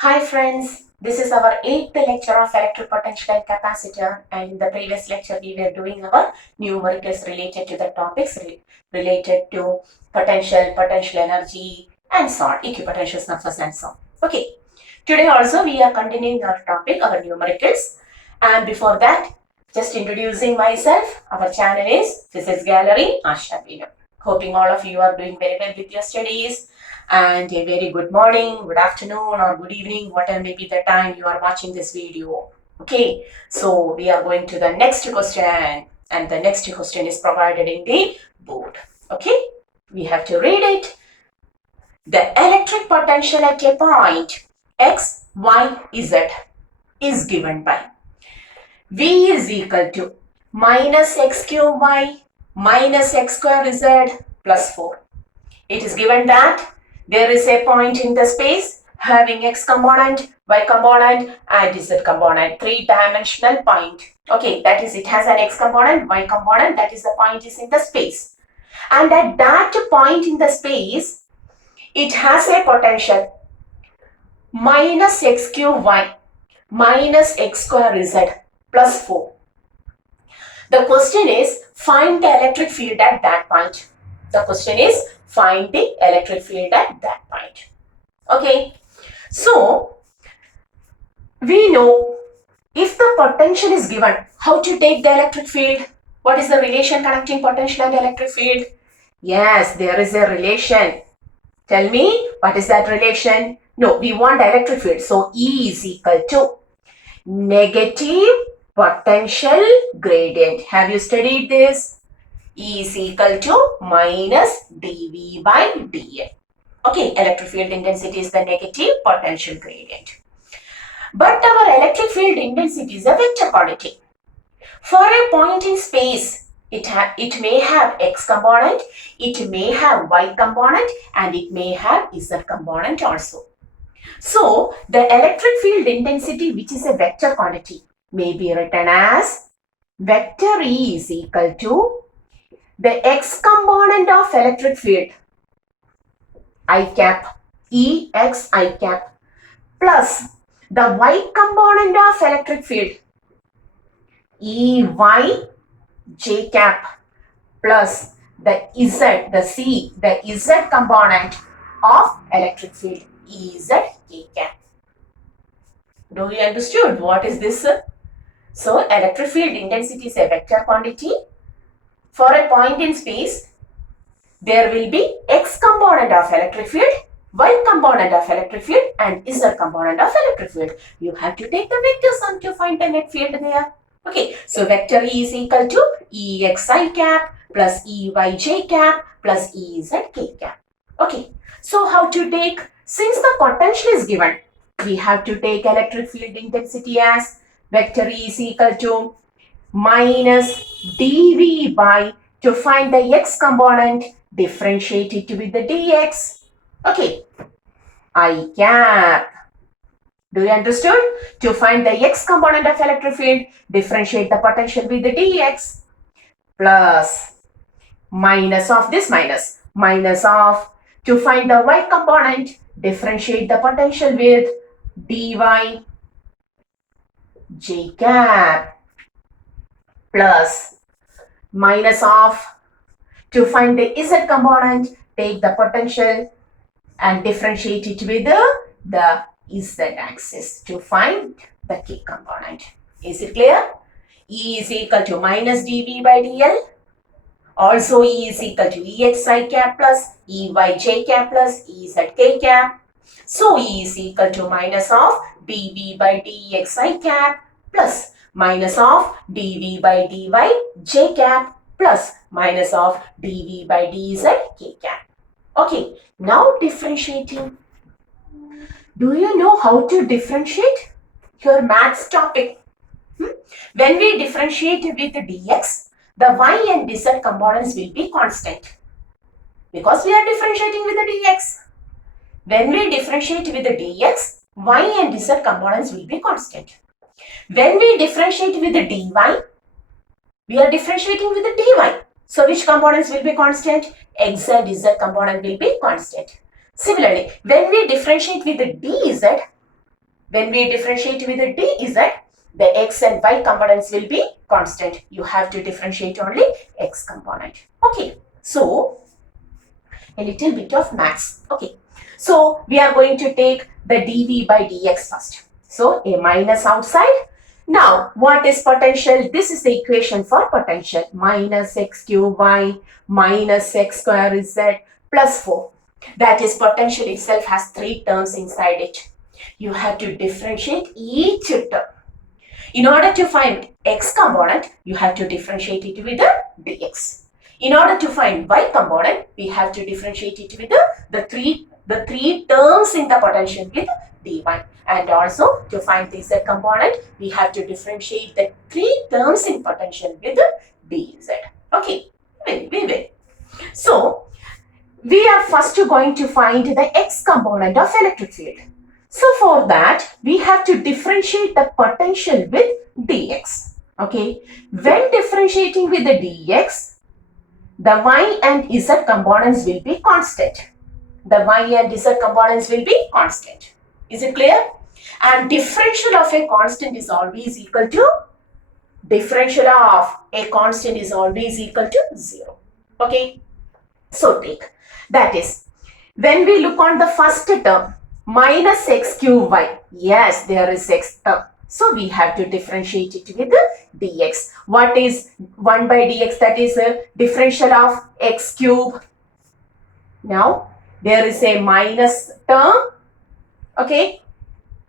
Hi friends, this is our 8th lecture of electric potential and capacitor, and in the previous lecture we were doing our numericals related to the topics related to potential energy and so on, equipotential surface and so on. Okay, today also we are continuing our topic, our numericals, and before that, just introducing myself, our channel is Physics Gallery Asha Bino. Hoping all of you are doing very well with your studies and a very good morning, good afternoon or good evening, whatever may be the time you are watching this video. Okay, so we are going to the next question, and the next question is provided in the board. Okay, we have to read it. The electric potential at a point x, y, z is given by V is equal to minus x cube y minus x square z plus 4. It is given that there is a point in the space having x component, y component and z component, three-dimensional point. Okay, that is it has an x component, y component, that is the point is in the space. And at that point in the space, it has a potential minus x cube y minus x square z plus 4. The question is find the electric field at that point. The question is find the electric field at that point. Okay, so we know if the potential is given, how to take the electric field? What is the relation connecting potential and electric field? Yes, there is a relation. Tell me, what is that relation? No, we want electric field. So E is equal to negative potential gradient. Have you studied this? E is equal to minus dV by dN. Okay, electric field intensity is the negative potential gradient. But our electric field intensity is a vector quantity. For a point in space, it may have x component, it may have y component, and it may have z component also. So, the electric field intensity, which is a vector quantity, may be written as vector E is equal to the x component of electric field, I cap, E x I cap, plus the y component of electric field, E y j cap, plus the z, the z component of electric field, E z k cap. Do you understood what is this? So, electric field intensity is a vector quantity. For a point in space, there will be x component of electric field, y component of electric field and z component of electric field. You have to take the vector sum to find the net field there. Okay, so vector E is equal to Exi cap plus Eyj cap plus Ez k cap. Okay, so how to take, since the potential is given, we have to take electric field intensity as vector E is equal to minus dV by, to find the x component, differentiate it with the dx. Okay, I cap. Do you understood? To find the x component of electric field, differentiate the potential with the dx plus minus of this minus of, to find the y component, differentiate the potential with dy j cap plus minus of, to find the z component, take the potential and differentiate it with the z axis to find the k component. Is it clear? E is equal to minus dV by dl. Also E is equal to Exi cap plus Eyj cap plus Ez k cap. So E is equal to minus of dV by dxi cap plus minus of dV by dy j cap plus minus of dV by dz k cap. Okay, now differentiating. Do you know how to differentiate? Your maths topic. When we differentiate with dx, the y and z components will be constant because we are differentiating with the dx. When we differentiate with the dx, y and z components will be constant. When we differentiate with the dy, we are differentiating with the dy. So which components will be constant? X and z component will be constant. Similarly, when we differentiate with the dz, When we differentiate with the dz, the x and y components will be constant. You have to differentiate only x component. Okay, so a little bit of maths. Okay, so we are going to take the dv by dx first. So a minus outside. Now, what is potential? This is the equation for potential. Minus x cube y minus x square z plus 4. That is, potential itself has 3 terms inside it. You have to differentiate each term. In order to find x component, you have to differentiate it with the dx. In order to find y component, we have to differentiate it with the three terms in the potential with dy. And also, to find the z component, we have to differentiate the 3 terms in potential with dz. Okay, very well. So, we are first going to find the x component of electric field. So for that, we have to differentiate the potential with dx. Okay, when differentiating with the dx, the y and z components will be constant. The y and z components will be constant. Is it clear? And differential of a constant is always equal to differential of a constant is always equal to 0. Okay, so take that is, when we look on the first term, minus x cube y. Yes, there is x term. So we have to differentiate it with dx. What is 1 by dx? That is a differential of x cube. Now, there is a minus term. Okay,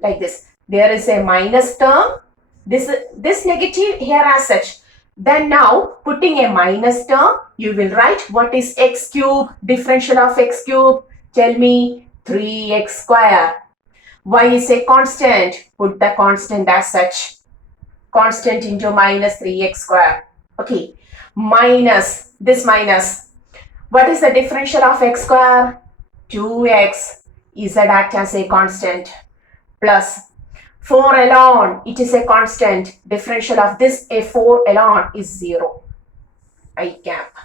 like this. There is a minus term. This negative here as such. Then now, putting a minus term, you will write what is x cube, differential of x cube. Tell me, 3x square. Y is a constant. Put the constant as such. Constant into minus 3x square. Okay. Minus, this minus. What is the differential of x square? 2x. Z act as a constant. Plus 4 alone, it is a constant. Differential of this a 4 alone is 0. I cap.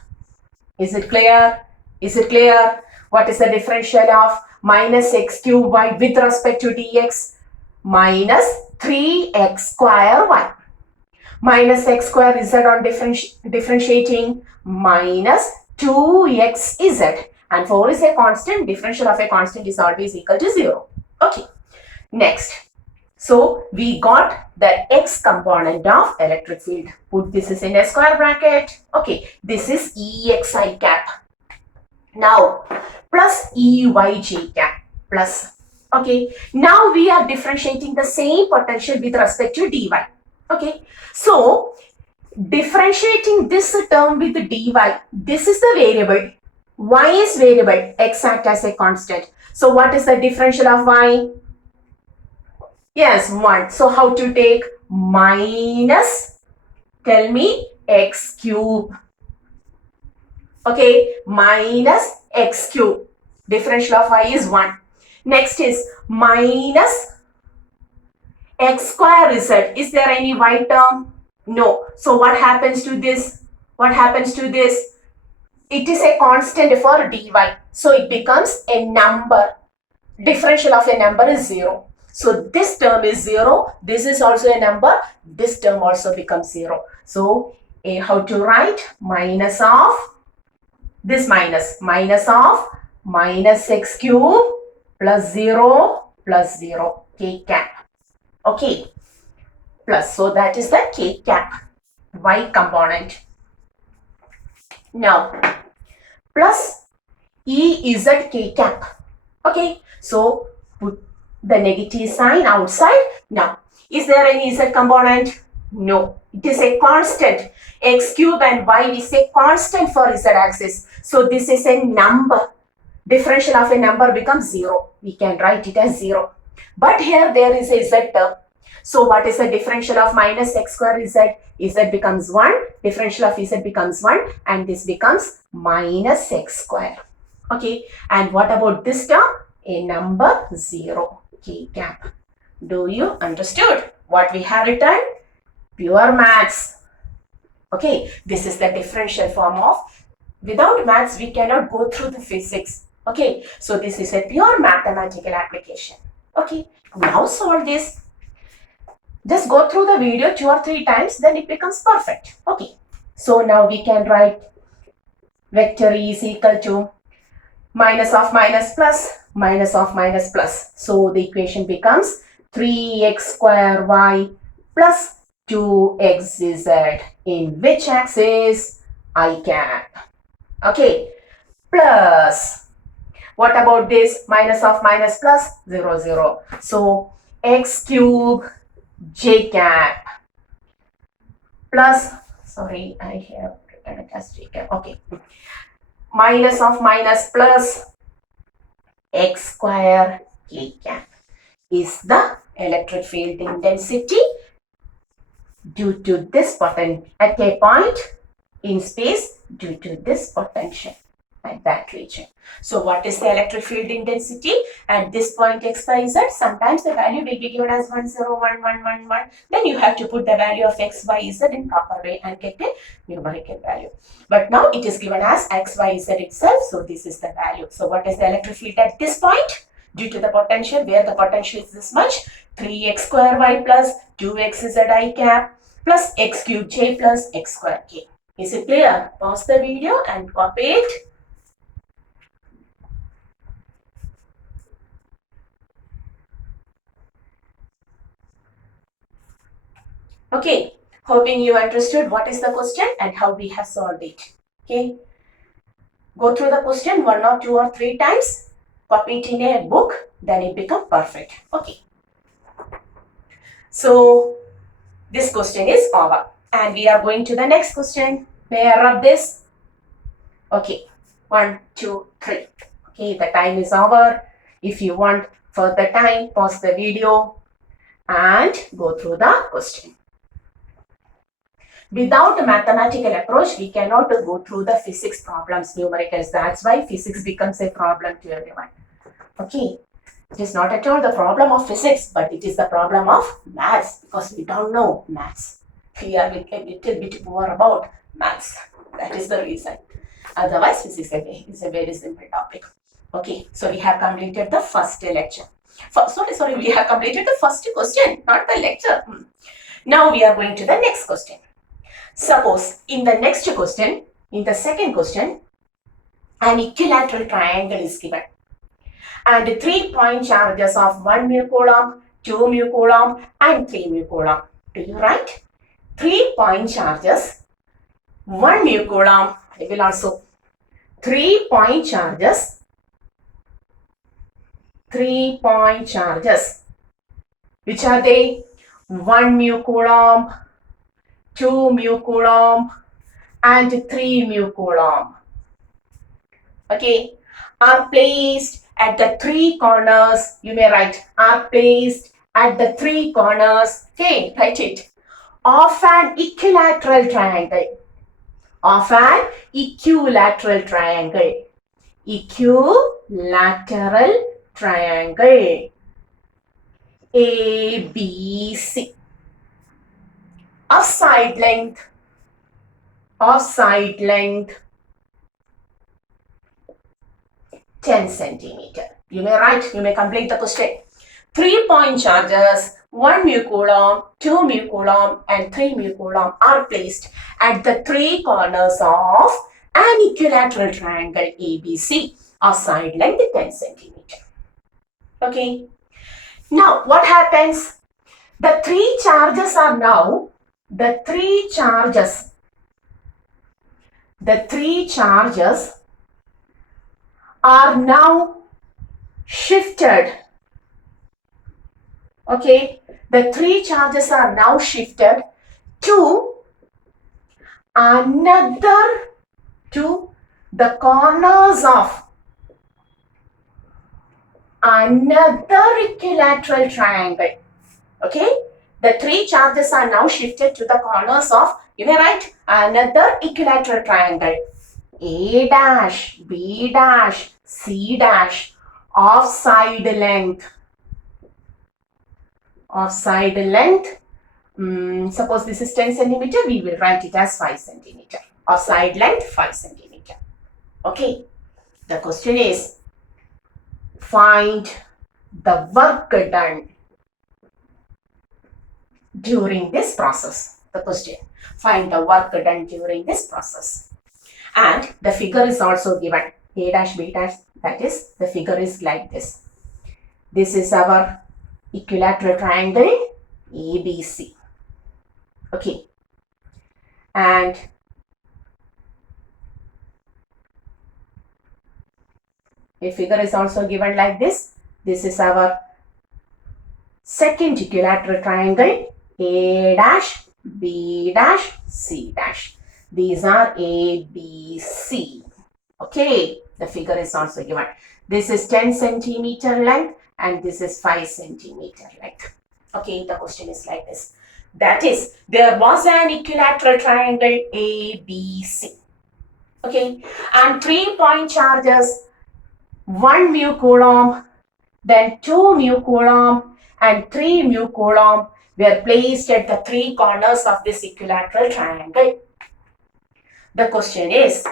Is it clear? Is it clear? What is the differential of minus x cube y with respect to dx? Minus 3x square y. Minus x square z on differentiating minus 2x z. And 4 is a constant. Differential of a constant is always equal to 0. Okay. Next. So, we got the x component of electric field. Put this is in a square bracket. Okay, this is EXI cap. Now, plus EYJ cap plus. Okay, now we are differentiating the same potential with respect to dy. Okay, so differentiating this term with the dy, this is the variable. Y is variable, x act as a constant. So, what is the differential of y? Yes, 1. So, how to take minus, tell me, x cube. Okay, minus x cube. Differential of y is 1. Next is minus x square z. Is there any y term? No. So, what happens to this? What happens to this? It is a constant for dy. So, it becomes a number. Differential of a number is 0. So, this term is 0. This is also a number. This term also becomes 0. So, how to write? Minus of this minus of minus x cube plus 0 k cap. Okay. Plus. So, that is the k cap. Y component. Now, plus EZ k cap. Okay. So, put the negative sign outside. Now, is there any z component? No. It is a constant. X cube and y is a constant for z axis. So, this is a number. Differential of a number becomes 0. We can write it as 0. But here there is a z term. So, what is the differential of minus x square z? Z becomes 1. Differential of z becomes 1. And this becomes minus x square. Okay. And what about this term? A number 0. K cap. Do you understood what we have written? Pure maths. Okay, this is the differential form of, without maths we cannot go through the physics. Okay, so this is a pure mathematical application. Okay, now solve this. Just go through the video 2 or 3 times, then it becomes perfect. Okay, so now we can write vector E is equal to minus of minus plus, minus of minus plus. So the equation becomes 3x square y plus 2xz in which axis? I cap. Okay, plus, what about this? Minus of minus plus, 0, 0. So x cube j cap plus, sorry, I have written it as j cap. Okay, minus of minus plus x square k cap is the electric field intensity due to this potential at a point in space due to this potential at that region. So what is the electric field intensity at this point x, y, z? Sometimes the value will be given as 1, 0, 1, 1, 1, 1. Then you have to put the value of x, y, z in proper way and get a numerical value. But now it is given as x, y, z itself. So this is the value. So what is the electric field at this point? Due to the potential, where the potential is this much, 3x square y plus 2x z I cap plus x cube j plus x square k. Is it clear? Pause the video and copy it. Okay, hoping you understood what is the question and how we have solved it. Okay, go through the question 1 or 2 or 3 times, copy it in a book, then it becomes perfect. Okay, so this question is over and we are going to the next question. May I rub this? Okay, 1, 2, 3. Okay, the time is over. If you want further time, pause the video and go through the question. Without a mathematical approach, we cannot go through the physics problems, numericals. That's why physics becomes a problem to everyone. Okay, it is not at all the problem of physics, but it is the problem of maths because we don't know maths. We are a little bit poor about maths. That is the reason. Otherwise, physics is a very simple topic. Okay, so we have completed the first lecture. Sorry, we have completed the first question, not the lecture. Now we are going to the next question. Suppose in the next question, in the second question, an equilateral triangle is given and 3-point charges of 1 mu coulomb, 2 mu coulomb and 3 mu coulomb. Do you write? 3-point charges, 1 mu coulomb, I will also 3-point charges, 3-point charges, which are they? 1 mu coulomb, 2 mu coulomb and 3 mu coulomb. Okay, are placed at the 3 corners. You may write are placed at the 3 corners. Okay, write it. Of an equilateral triangle. Of an equilateral triangle. Equilateral triangle. ABC. Of side length 10 centimeter. You may write, you may complete the question. 3-point charges, 1 mu coulomb, 2 mu coulomb and 3 mu coulomb are placed at the 3 corners of an equilateral triangle ABC of side length 10 centimeter. Okay. Now what happens? The 3 charges are now, the 3 charges are now shifted. Okay, the 3 charges are now shifted to the corners of another equilateral triangle. Okay, the 3 charges are now shifted to the corners of, you may write, another equilateral triangle. A dash, B dash, C dash of side length. Suppose this is 10 centimeter, we will write it as 5 centimeter. Of side length 5 centimeter. Okay, the question is find the work done during this process. The question, find the work done during this process. And the figure is also given, A dash B dash, that is, the figure is like this. This is our equilateral triangle ABC. Okay. And a figure is also given like this. This is our second equilateral triangle A dash, B dash, C dash. These are A, B, C. Okay, the figure is also given. This is 10 centimeter length and this is 5 centimeter length. Okay, the question is like this. That is, there was an equilateral triangle ABC. Okay, and 3-point charges, 1 mu coulomb, then 2 mu coulomb and 3 mu coulomb were placed at the 3 corners of this equilateral triangle. The question is,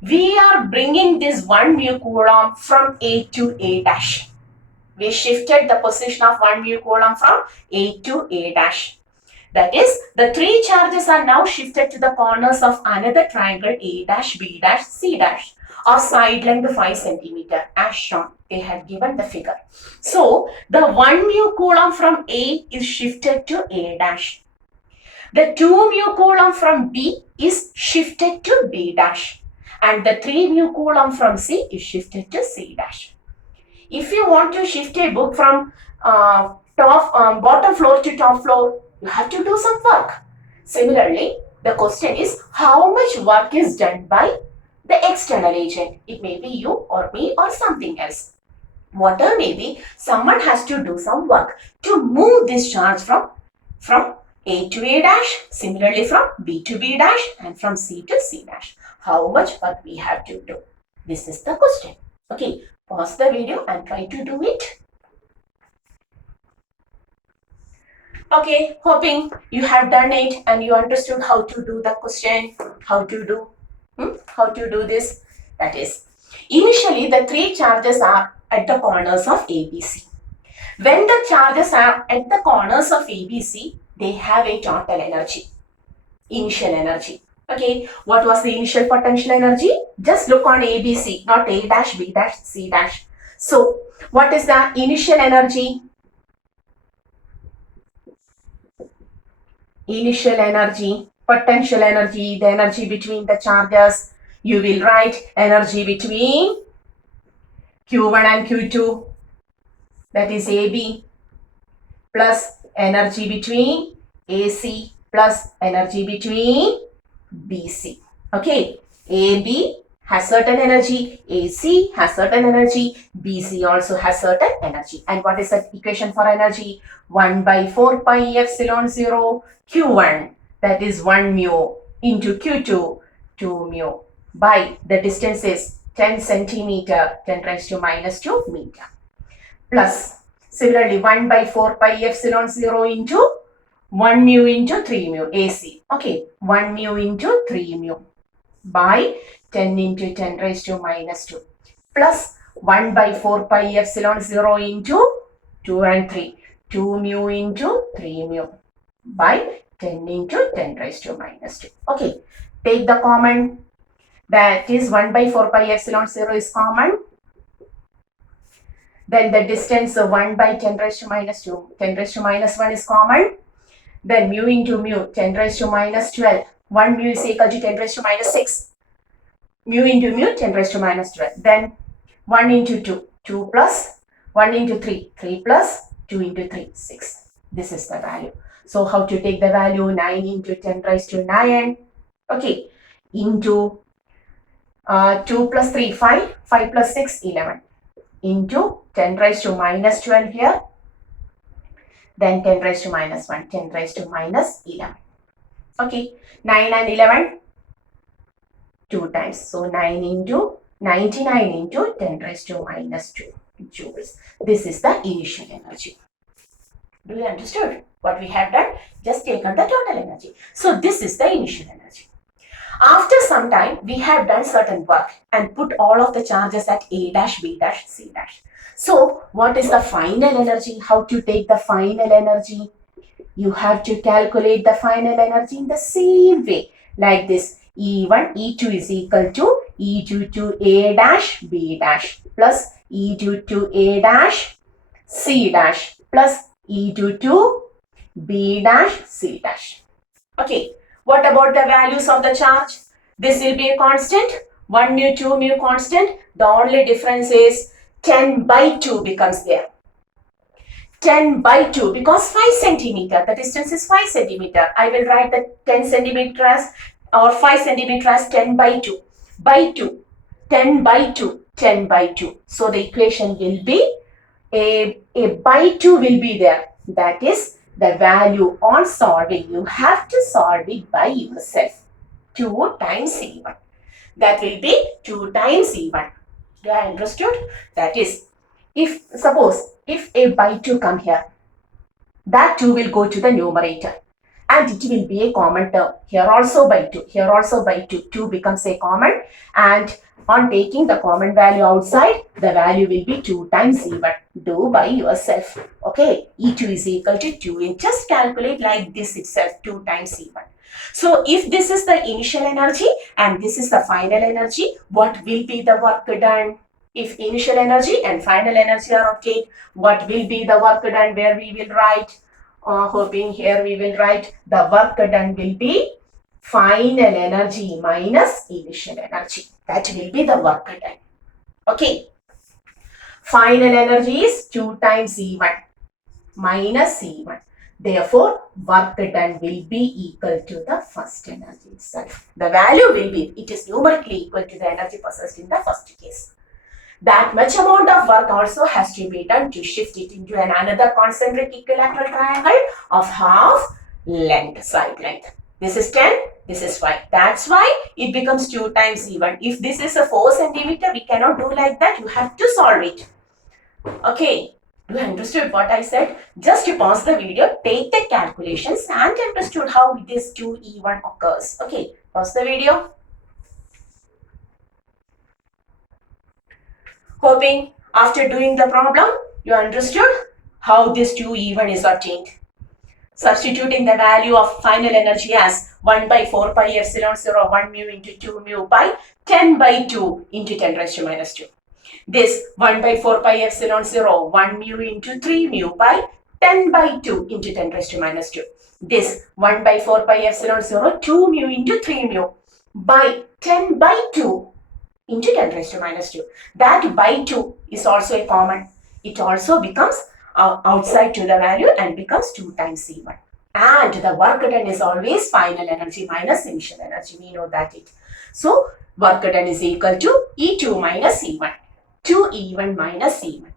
we are bringing this 1 mu coulomb from A to A dash. We shifted the position of 1 mu coulomb from A to A dash. That is, the 3 charges are now shifted to the corners of another triangle A dash, B dash, C dash, or side length 5 centimeter as shown. They have given the figure. So, the 1 mu coulomb from A is shifted to A dash. The 2 mu coulomb from B is shifted to B dash. And the 3 mu coulomb from C is shifted to C dash. If you want to shift a book from bottom floor to top floor, you have to do some work. Similarly, the question is, how much work is done by the external agent? It may be you or me or something else. Whatever may be, someone has to do some work to move this charge from A to A dash, similarly from B to B dash and from C to C dash. How much work we have to do? This is the question. Okay, pause the video and try to do it. Okay, hoping you have done it and you understood how to do the question, how to do this. That is, initially the 3 charges are at the corners of ABC. When the charges are at the corners of ABC, they have a total energy, initial energy. Okay, what was the initial potential energy? Just look on ABC, not A dash, B dash, C dash. So, what is the initial energy? Initial energy, potential energy, the energy between the charges. You will write energy between Q1 and Q2, that is AB, plus energy between AC plus energy between BC. Okay, AB has certain energy, AC has certain energy, BC also has certain energy. And what is the equation for energy? 1 by 4 pi epsilon 0 Q1, that is 1 mu, into Q2, 2 mu, by the distance is 10 centimeter, 10 raised to minus 2 meter, plus similarly 1 by 4 pi epsilon 0 into 1 mu into 3 mu AC. Okay, 1 mu into 3 mu by 10 into 10 raised to minus 2 plus 1 by 4 pi epsilon 0 into 2 and 3, 2 mu into 3 mu by 10 into 10 raised to minus 2. Okay, take the common, that is 1 by 4 pi epsilon 0 is common. Then the distance 1 by 10 raised to minus 2, 10 raised to minus 1 is common. Then mu into mu, 10 raised to minus 12. 1 mu is equal to 10 raised to minus 6. Mu into mu, 10 raised to minus 12. Then 1 into 2, 2 plus 1 into 3, 3 plus 2 into 3, 6. This is the value. So how to take the value? 9 into 10 raised to 9. Okay, into 2 plus 3, 5, 5 plus 6, 11. Into 10 raised to minus 12 here. Then 10 raised to minus 1, 10 raised to minus 11. Okay, 9 and 11, 2 times. So 9 into 99 into 10 raised to minus 2 joules. This is the initial energy. Do you understood what we have done? Just take on the total energy. So this is the initial energy. After some time, we have done certain work and put all of the charges at A dash, B dash, C dash. So what is the final energy? How to take the final energy? You have to calculate the final energy in the same way, like this. E1, E2 is equal to E2 to A dash, B dash plus E2 to A dash, C dash plus E2 to B dash, C dash. Okay, what about the values of the charge? This will be a constant, 1 mu, 2 mu constant. The only difference is 10 by 2 becomes there. 10 by 2 because 5 centimeter, the distance is 5 centimeter. I will write the 10 centimeter as or 5 centimeter as 10 by 2. By 2, 10 by 2, 10 by 2. So the equation will be a by 2 will be there. That is the value on solving. You have to solve it by yourself. 2 times C1. That will be 2 times C1. Do I understood? That is, if suppose if a by 2 come here, that 2 will go to the numerator and it will be a common term. Here also by 2, here also by 2. 2 becomes a common, and on taking the common value outside, the value will be 2 times C1. Do by yourself. Okay, E2 is equal to 2. You just calculate like this itself, 2 times C1. So if this is the initial energy and this is the final energy, what will be the work done? If initial energy and final energy are okay, what will be the work done? Where we will write? Hoping here we will write the work done will be final energy minus initial energy. That will be the work done. Okay. Final energy is 2 times E1 minus C1. Therefore, work done will be equal to the first energy itself. The value will be, it is numerically equal to the energy possessed in the first case. That much amount of work also has to be done to shift it into another concentric equilateral triangle of half length, side length. This is 10, this is 5. That's why it becomes 2 times E1. If this is a 4 centimeter, we cannot do like that. You have to solve it. Okay. Do you understood what I said? Just to pause the video, take the calculations and understood how this 2E1 occurs. Okay, pause the video. Hoping after doing the problem, you understood how this 2E1 is obtained. Substituting the value of final energy as 1 by 4 pi epsilon 0 1 mu into 2 mu by 10 by 2 into 10 raised to minus 2. This 1 by 4 pi epsilon 0 1 mu into 3 mu by 10 by 2 into 10 raised to minus 2. This 1 by 4 pi epsilon 0 2 mu into 3 mu by 10 by 2 into 10 raised to minus 2. That by 2 is also a common. It also becomes outside to the value and becomes 2 times C1. And the work done is always final energy minus initial energy. We know that it. So, work done is equal to E2 minus C1. 2E1 minus C1.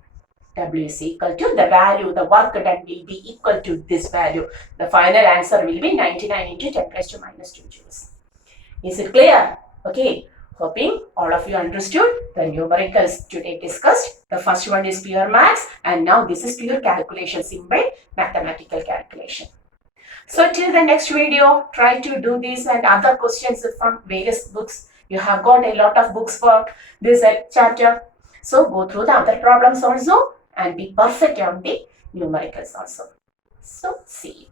W is equal to the value, the work done will be equal to this value. The final answer will be 99 into 10 raised to minus 2 joules. Is it clear? Okay. Hoping all of you understood the numericals today discussed. The first one is pure maths and now this is pure calculation, simple mathematical calculation. So till the next video, try to do this and other questions from various books. You have got a lot of books for this chapter. So go through the other problems also and be perfect on the numericals also. So see you.